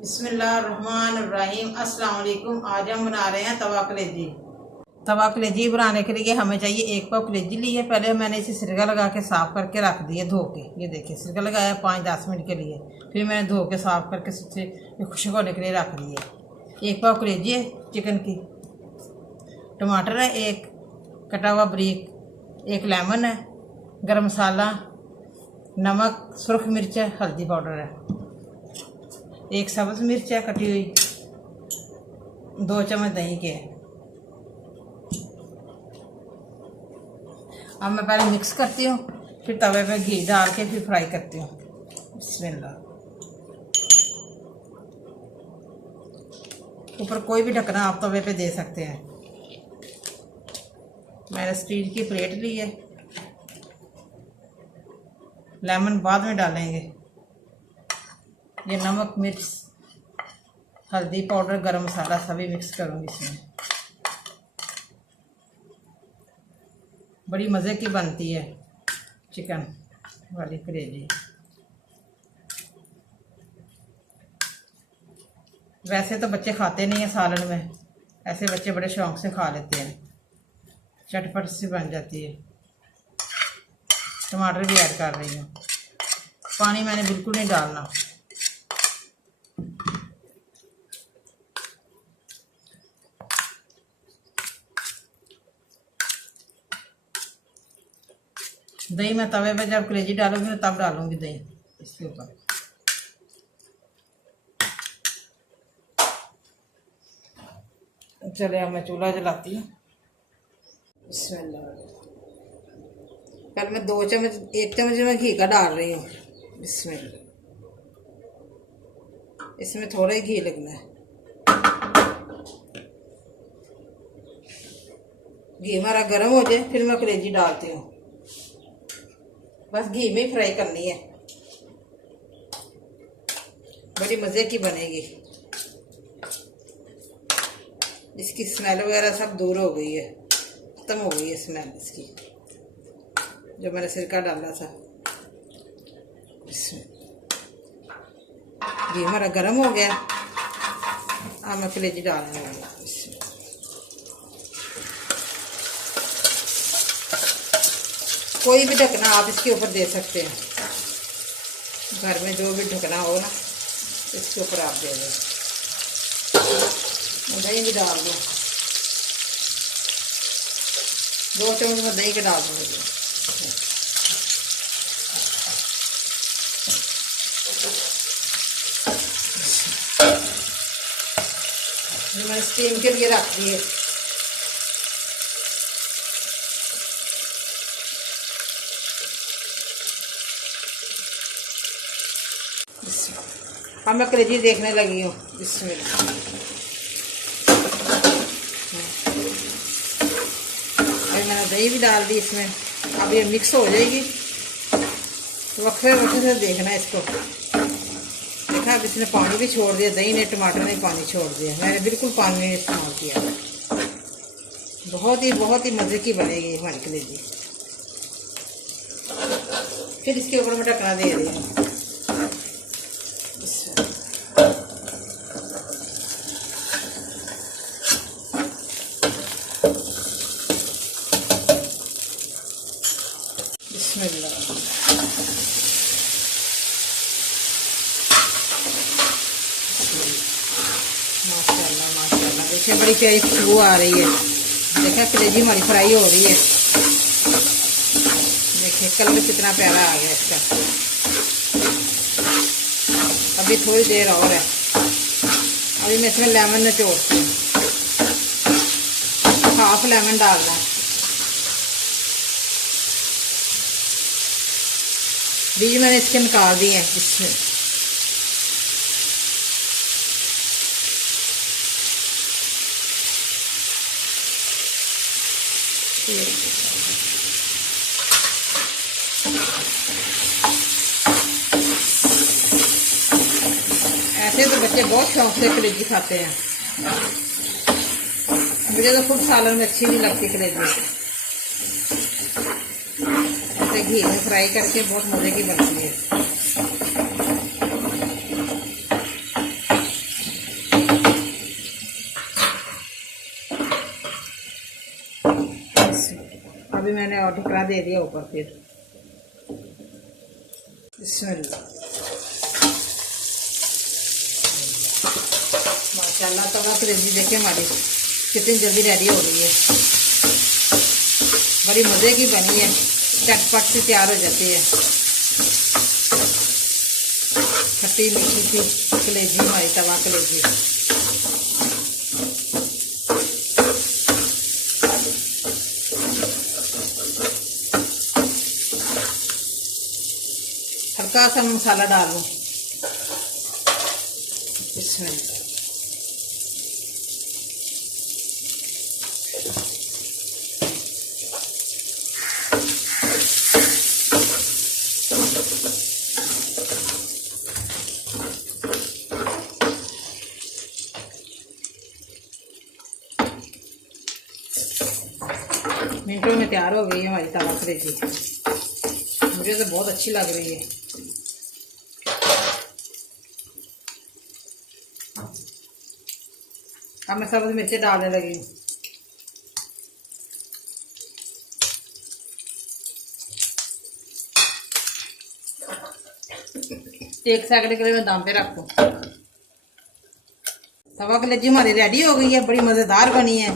बिस्मिल्लाहिर्रहमानिर्रहीम। अस्सलाम वालेकुम। आज हम बना रहे हैं तवा कलेजी। तवा कलेजी बनाने के लिए हमें चाहिए 1 पाव कलेजी ली है। पहले मैंने इसे सिरका लगा के साफ़ करके रख दिए धो के। ये देखिए सिरका लगाया 5-10 मिनट के लिए, फिर मैंने धो के साफ़ करके सबसे खुश्क होने के लिए रख दिए। 1 पाव कलेजी है चिकन की, टमाटर है 1 कटा हुआ बारीक, 1 लेमन है, गरम मसाला, नमक, सुरख मिर्च है, हल्दी पाउडर है, 1 सब्ज़ मिर्च है कटी हुई, 2 चम्मच दही के। अब मैं पहले मिक्स करती हूँ, फिर तवे पे घी डाल के फिर फ्राई करती हूँ। बिस्मिल्लाह। ऊपर कोई भी ढकना आप तवे पे दे सकते हैं। मैंने स्टील की प्लेट ली है। लेमन बाद में डालेंगे। ये नमक, मिर्च, हल्दी पाउडर, गरम मसाला सभी मिक्स करूँगी इसमें। बड़ी मज़े की बनती है चिकन वाली कलेजी। वैसे तो बच्चे खाते नहीं हैं सालन में, ऐसे बच्चे बड़े शौक से खा लेते हैं, चटपट सी बन जाती है। टमाटर भी ऐड कर रही हूँ। पानी मैंने बिल्कुल नहीं डालना। दही मैं तवे पे जब कलेजी डालूंगी तब डालूंगी दही इसके ऊपर। चले अब मैं चूल्हा जलाती हूँ। पहले मैं 2 चम्मच 1 चम्मच मैं घी का डाल रही हूँ। बिस्मिल्लाह। इसमें थोड़ा ही घी लगना है। घी हमारा गर्म हो जाए फिर मैं कलेजी डालती हूँ। बस घी में ही फ्राई करनी है, बड़ी मज़े की बनेगी। इसकी स्मेल वगैरह सब दूर हो गई है, ख़त्म हो गई है स्मेल इसकी, जो मैंने सिरका डाला था। इसमें घी हमारा गर्म हो गया। अब मैं कलेजी डालने वाली हूँ। कोई भी ढकना आप इसके ऊपर दे सकते हैं। घर में जो भी ढकना हो ना इसके ऊपर आप दे दें। दही भी डाल दो, 2 चम्मच में दही के डाल दूँगी। मैंने स्टीम के लिए रख दी है। अब मैं कलेजी देखने लगी हूँ। बिस्मिल्लाह। अभी मैंने दही भी डाल दी इसमें। अब ये मिक्स हो जाएगी। वक्फे वक्फे से देखना इसको। देखा अब इसने पानी भी छोड़ दिया, दही ने टमाटर ने पानी छोड़ दिया। मैंने बिल्कुल पानी नहीं इस्तेमाल किया। बहुत ही मज़े की बनेगी हमारी कलेजी। फिर इसके ऊपर मैं ढकना दे रही हूँ। माशाल्लाह माशाल्लाह, देखिए बड़ी प्यारी खुशबू आ रही है। देखिए कलेजी हमारी फ्राई हो रही है। देखिए कलर कितना प्यारा आ गया इसका। अभी थोड़ी देर और है। अभी मैं इसमें लेमन निचोड़ती हूँ। हाफ लेमन डालना है। बीज मैंने इसके निकाल दिए हैं इसमें। ऐसे तो बच्चे बहुत शौक से कलेजी खाते हैं। मुझे तो खुद सालन में अच्छी नहीं लगती कलेजी। ऐसे घी में फ्राई करके बहुत मज़े की बनती है। और ढकना दे दिया ऊपर। फिर बिस्मिल्लाह, माशाल्लाह तवा कलेजी देखिए हमारी कितनी जल्दी रेडी हो गई है। बड़ी मज़े की बनी है, चटपट से तैयार हो जाती है। खट्टी मीठी सी कलेजी हमारी तवा कलेजी। हल्का सा मसाला डाल लूँ। इसमें मिनटों में तैयार हो गई है हमारी तवा कलेजी। मुझे तो बहुत अच्छी लग रही है। अब मैं सब्ज़ मिर्चें डालने लगी हूँ। एक सेकंड के लिए मैं दाम पे रखूँ। तवा कलेजी हमारी रेडी हो गई है, बड़ी मज़ेदार बनी है।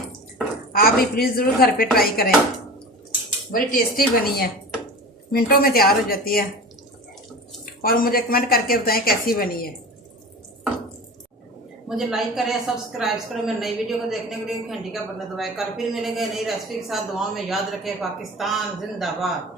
आप भी प्लीज़ ज़रूर घर पे ट्राई करें, बड़ी टेस्टी बनी है, मिनटों में तैयार हो जाती है। और मुझे कमेंट करके बताएं कैसी बनी है। मुझे लाइक करें, सब्सक्राइब करें। मैं नई वीडियो को देखने के लिए घंटी का बटन दबाएं। कल फिर मिलेंगे नई रेसिपी के साथ। दुआओं में याद रखें। पाकिस्तान जिंदाबाद।